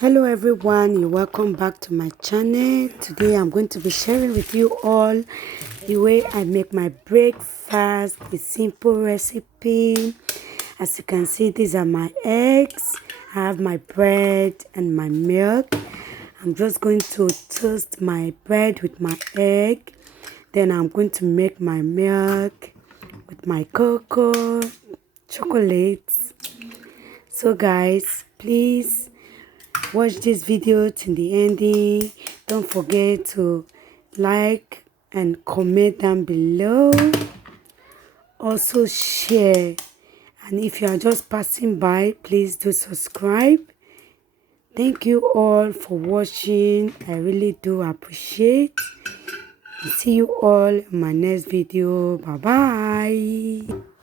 Hello everyone, you're welcome back to my channel. Today I'm going to be sharing with you all the way I make my breakfast, a simple recipe. As you can see, these are my eggs. I have my bread and my milk. I'm just going to toast my bread with my egg. Then I'm going to make my milk with my cocoa, chocolates. So guys, please watch this video to the ending. Don't forget to like and comment down below. Also share. And if you are just passing by, please do subscribe. Thank you all for watching. I really do appreciate. See you all in my next video. Bye bye.